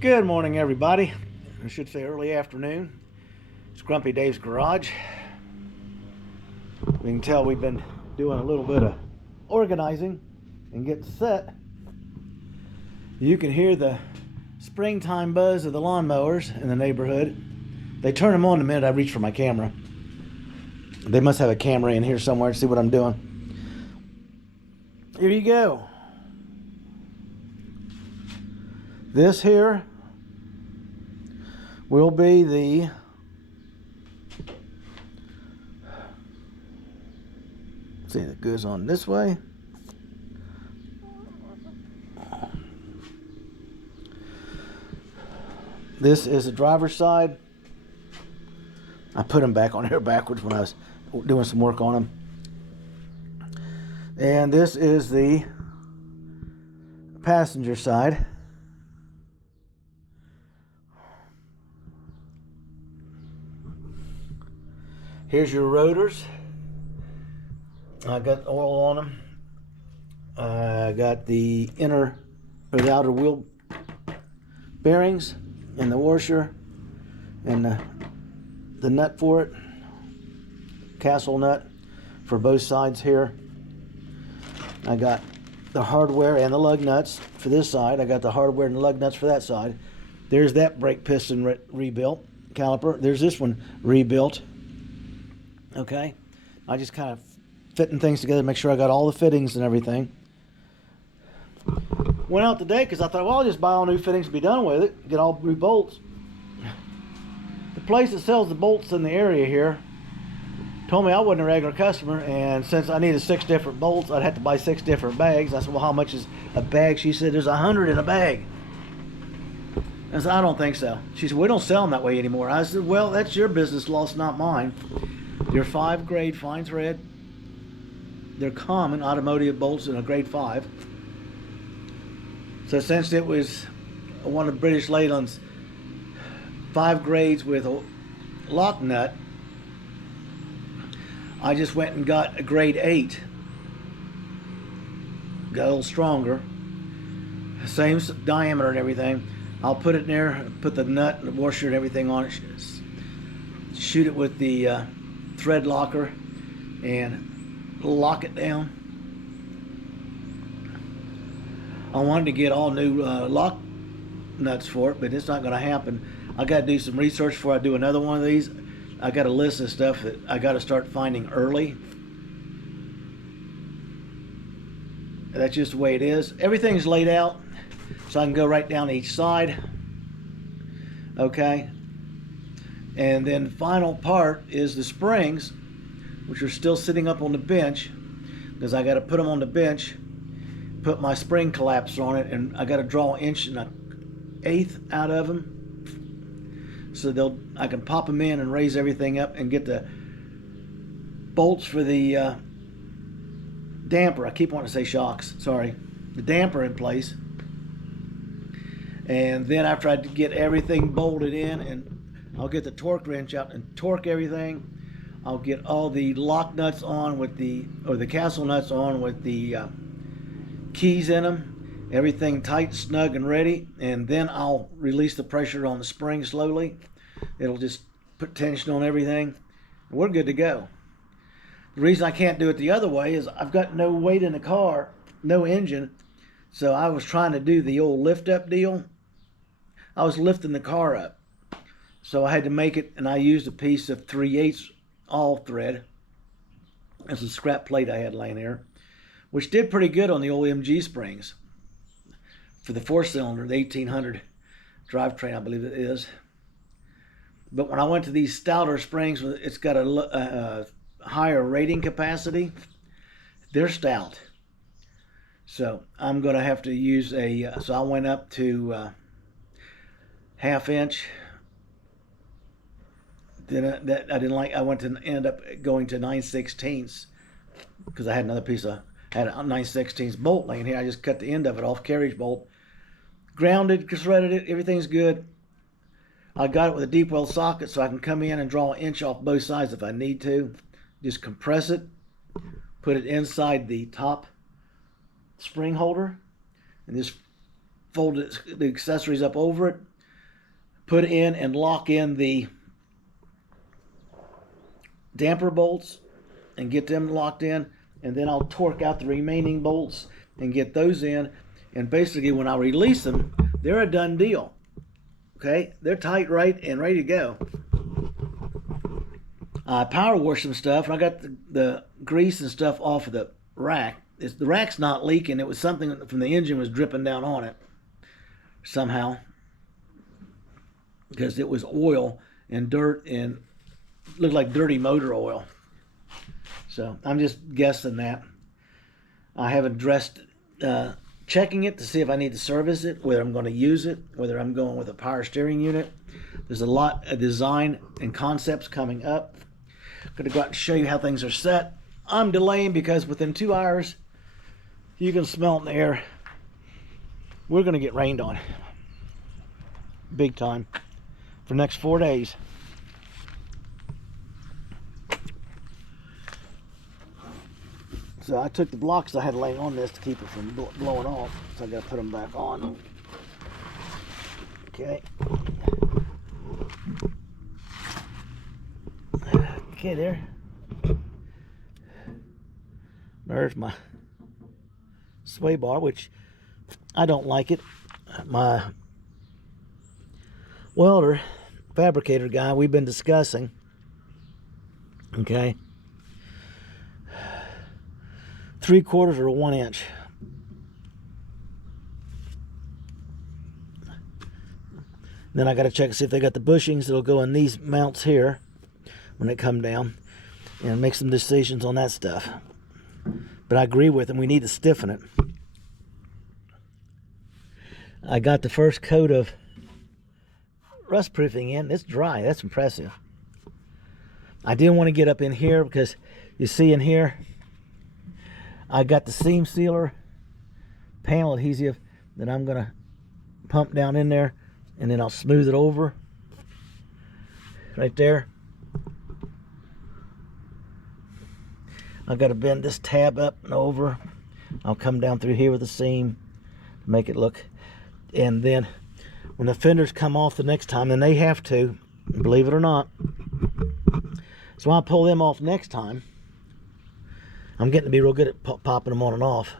Good morning, everybody. I should say early afternoon. It's Grumpy Dave's Garage. We can tell we've been doing a little bit of organizing and getting set. You can hear the springtime buzz of the lawnmowers in the neighborhood. They turn them on the minute I reach for my camera. They must have a camera in here somewhere to see what I'm doing. Here you go. This here will be the see, that goes on this way. This is the driver's side. I put them back on here backwards when I was doing some work on them. And this is the passenger side. Here's your rotors. I got oil on them. I got the inner or the outer wheel bearings and the washer and the nut for it. Castle nut for both sides here. I got the hardware and the lug nuts for this side. I got the hardware and the lug nuts for that side. There's that brake piston rebuilt caliper. There's this one rebuilt. Okay, I just kind of fitting things together to make sure I got all the fittings and everything. Went out today because I thought, well, I'll just buy all new fittings and be done with it. Get all new bolts. The place that sells the bolts in the area here told me I wasn't a regular customer, and since I needed 6 different bolts, I'd have to buy 6 different bags. I said, well, how much is a bag? She said, there's 100 in a bag. I said, I don't think so. She said, we don't sell them that way anymore. I said, well, that's your business loss, not mine. They're 5 grade fine thread. They're common automotive bolts in a grade 5. So since it was one of British Leyland's 5 grades with a lock nut, I just went and got a grade 8. Got a little stronger. Same diameter and everything. I'll put it in there, put the nut and the washer and everything on it. Shoot it with the thread locker and lock it down. I wanted to get all new lock nuts for it, but it's not going to happen. I got to do some research before I do another one of these. I got a list of stuff that I got to start finding early. That's just the way it is. Everything's laid out so I can go right down each side. Okay. And then the final part is the springs, which are still sitting up on the bench, because I got to put them on the bench, put my spring collapse on it, and I got to draw 1 1/8 out of them, so I can pop them in and raise everything up and get the bolts for the damper. I keep wanting to say shocks. Sorry, the damper in place, and then after I get everything bolted in, and I'll get the torque wrench out and torque everything. I'll get all the lock nuts on with the castle nuts on with the keys in them. Everything tight, snug, and ready. And then I'll release the pressure on the spring slowly. It'll just put tension on everything. And we're good to go. The reason I can't do it the other way is I've got no weight in the car, no engine. So I was trying to do the old lift up deal. I was lifting the car up. So I had to make it, and I used a piece of 3/8 all thread. That's a scrap plate I had laying there, which did pretty good on the old MG springs for the 4-cylinder, the 1800 drivetrain, I believe it is. But when I went to these stouter springs, it's got a higher rating capacity. They're stout. So I'm going to have to use so I went up to 1/2 inch. Then I didn't like. I went to end up going to 9/16 because I had another piece of had a 9/16 bolt laying here. I just cut the end of it off, carriage bolt, grounded, threaded it. Everything's good. I got it with a deep well socket so I can come in and draw 1 inch off both sides if I need to. Just compress it, put it inside the top spring holder, and just fold the accessories up over it, put in and lock in the damper bolts and get them locked in, and then I'll torque out the remaining bolts and get those in, and basically when I release them, they're a done deal. Okay, they're tight, right, and ready to go. I power washed some stuff, and I got the grease and stuff off of the rack. The rack's not leaking. It was something from the engine was dripping down on it somehow, because it was oil and dirt and looked like dirty motor oil. So I'm just guessing that. I haven't addressed checking it to see if I need to service it, whether I'm going to use it, whether I'm going with a power steering unit. There's a lot of design and concepts coming up. I'm going to go out and show you how things are set. I'm delaying because within 2 hours, you can smell it in the air. We're going to get rained on. Big time. For the next 4 days. So I took the blocks I had laying on this to keep it from blowing off. So I got to put them back on. Okay. Okay, there. There's my sway bar, which I don't like it. My welder, fabricator guy, we've been discussing. Okay. 3/4 or 1 inch. Then I got to check to see if they got the bushings that'll go in these mounts here when they come down, and make some decisions on that stuff. But I agree with them, we need to stiffen it. I got the first coat of rust proofing in. It's dry. That's impressive. I didn't want to get up in here because you see in here I got the seam sealer panel adhesive that I'm going to pump down in there, and then I'll smooth it over right there. I've got to bend this tab up and over. I'll come down through here with the seam to make it look. And then when the fenders come off the next time, and they have to, believe it or not, so I'll pull them off next time. I'm getting to be real good at popping them on and off.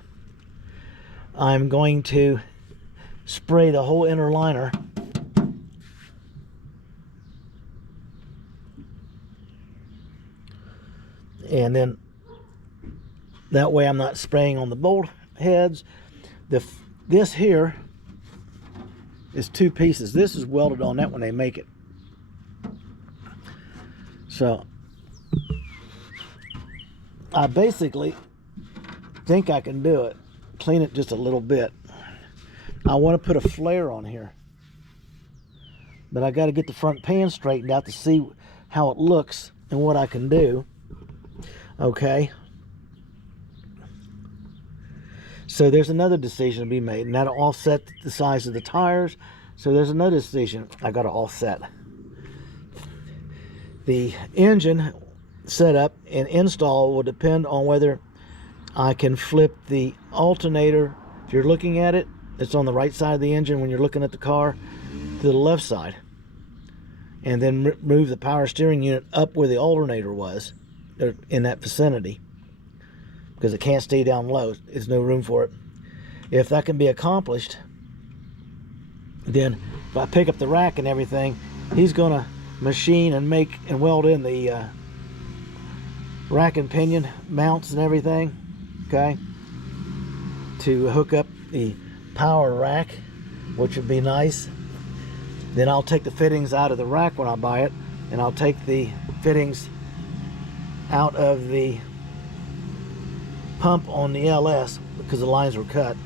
I'm going to spray the whole inner liner and then that way I'm not spraying on the bolt heads. This here is 2 pieces. This is welded on that when they make it. So I basically think I can do it. Clean it just a little bit. I want to put a flare on here, but I got to get the front pan straightened out to see how it looks and what I can do. Okay. So there's another decision to be made, and that'll offset the size of the tires. So there's another decision I got to offset. The engine setup and install will depend on whether I can flip the alternator. If you're looking at it, it's on the right side of the engine when you're looking at the car, to the left side, and then move the power steering unit up where the alternator was, or in that vicinity, because it can't stay down low. There's no room for it. If that can be accomplished, then if I pick up the rack and everything, he's gonna machine and make and weld in the rack and pinion mounts and everything, okay, to hook up the power rack, which would be nice. Then I'll take the fittings out of the rack when I buy it, and I'll take the fittings out of the pump on the LS because the lines were cut,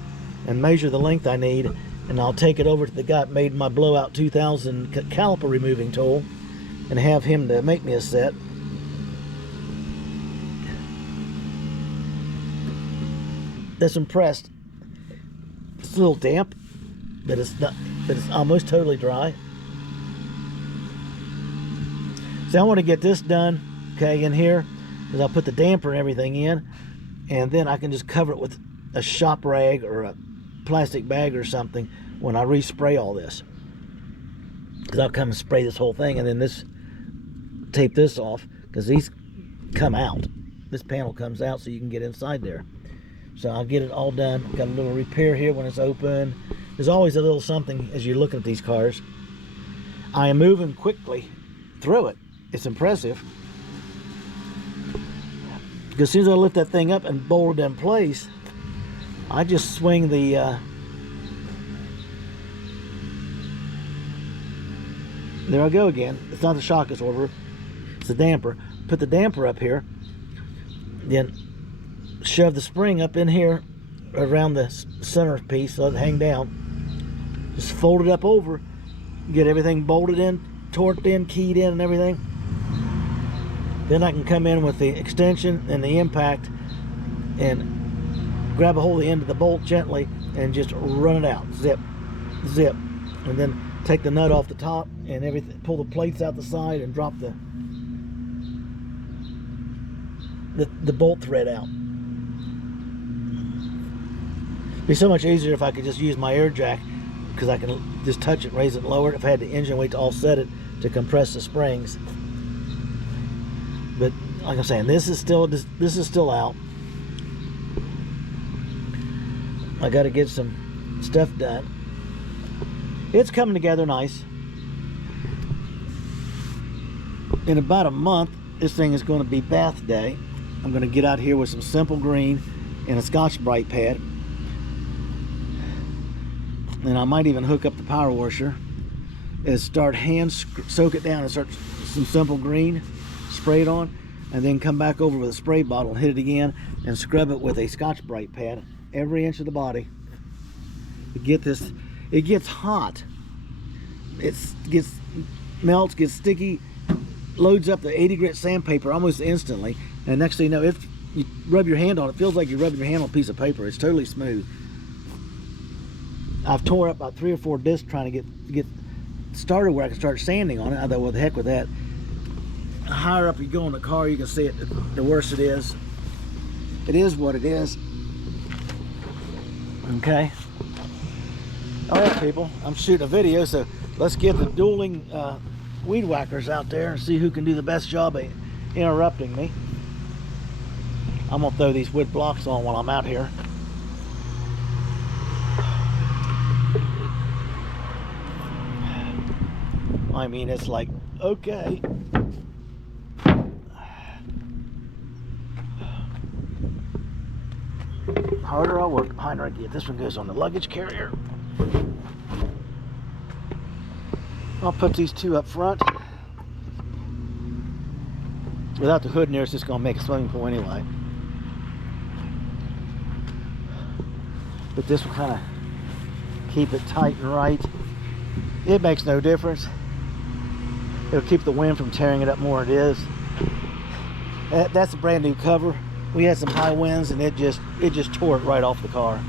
and measure the length I need, and I'll take it over to the guy that made my Blowout 2000 caliper removing tool and have him to make me a set. That's impressed. It's a little damp, but it's not, but it's almost totally dry. So I want to get this done, okay, in here, because I'll put the damper and everything in, and then I can just cover it with a shop rag or a plastic bag or something when I respray all this. because I'll come and spray this whole thing, and then tape this off, because these come out. This panel comes out so you can get inside there. So I'll get it all done. Got a little repair here when it's open. There's always a little something as you're looking at these cars. I am moving quickly through it. It's impressive. Because as soon as I lift that thing up and bolt it in place, I just swing the there I go again. It's not the shock absorber, it's the damper. Put the damper up here, then shove the spring up in here around the center piece so it hang down. Just fold it up over, get everything bolted in, torqued in, keyed in, and everything. Then I can come in with the extension and the impact and grab a hold of the end of the bolt gently and just run it out. Zip, zip, and then take the nut off the top and everything. Pull the plates out the side and drop the bolt thread out. It'd be so much easier if I could just use my air jack, because I can just touch it, raise it, lower it. If I had the engine wait to offset it to compress the springs. But like I'm saying, this is still out. I got to get some stuff done. It's coming together nice. In about a month, this thing is going to be bath day. I'm going to get out here with some simple green and a Scotch-Brite pad. And I might even hook up the power washer and start soak it down and start some simple green, spray it on, and then come back over with a spray bottle, hit it again, and scrub it with a Scotch-Brite pad every inch of the body. It gets hot. It melts, gets sticky, loads up the 80 grit sandpaper almost instantly, and next thing you know, if you rub your hand on it, it feels like you're rubbing your hand on a piece of paper. It's totally smooth. I've tore up about 3 or 4 discs trying to get started where I can start sanding on it. I thought, well, the heck with that. The higher up you go in the car, you can see it, the worse it is. It is what it is. Okay. All right, people, I'm shooting a video, so let's get the dueling weed whackers out there and see who can do the best job of interrupting me. I'm gonna throw these wood blocks on while I'm out here. I mean, it's like, okay. Harder I work, the harder I get. This one goes on the luggage carrier. I'll put these 2 up front. Without the hood in there, it's just going to make a swimming pool anyway. But this will kind of keep it tight and right. It makes no difference. It'll keep the wind from tearing it up more than it is. That's a brand new cover. We had some high winds and it just tore it right off the car.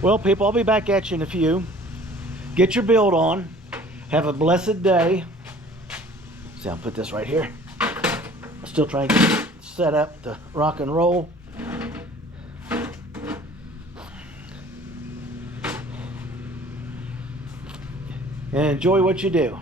Well, people, I'll be back at you in a few. Get your build on. Have a blessed day. See, I'll put this right here. I'm still trying to get it set up to rock and roll. And enjoy what you do.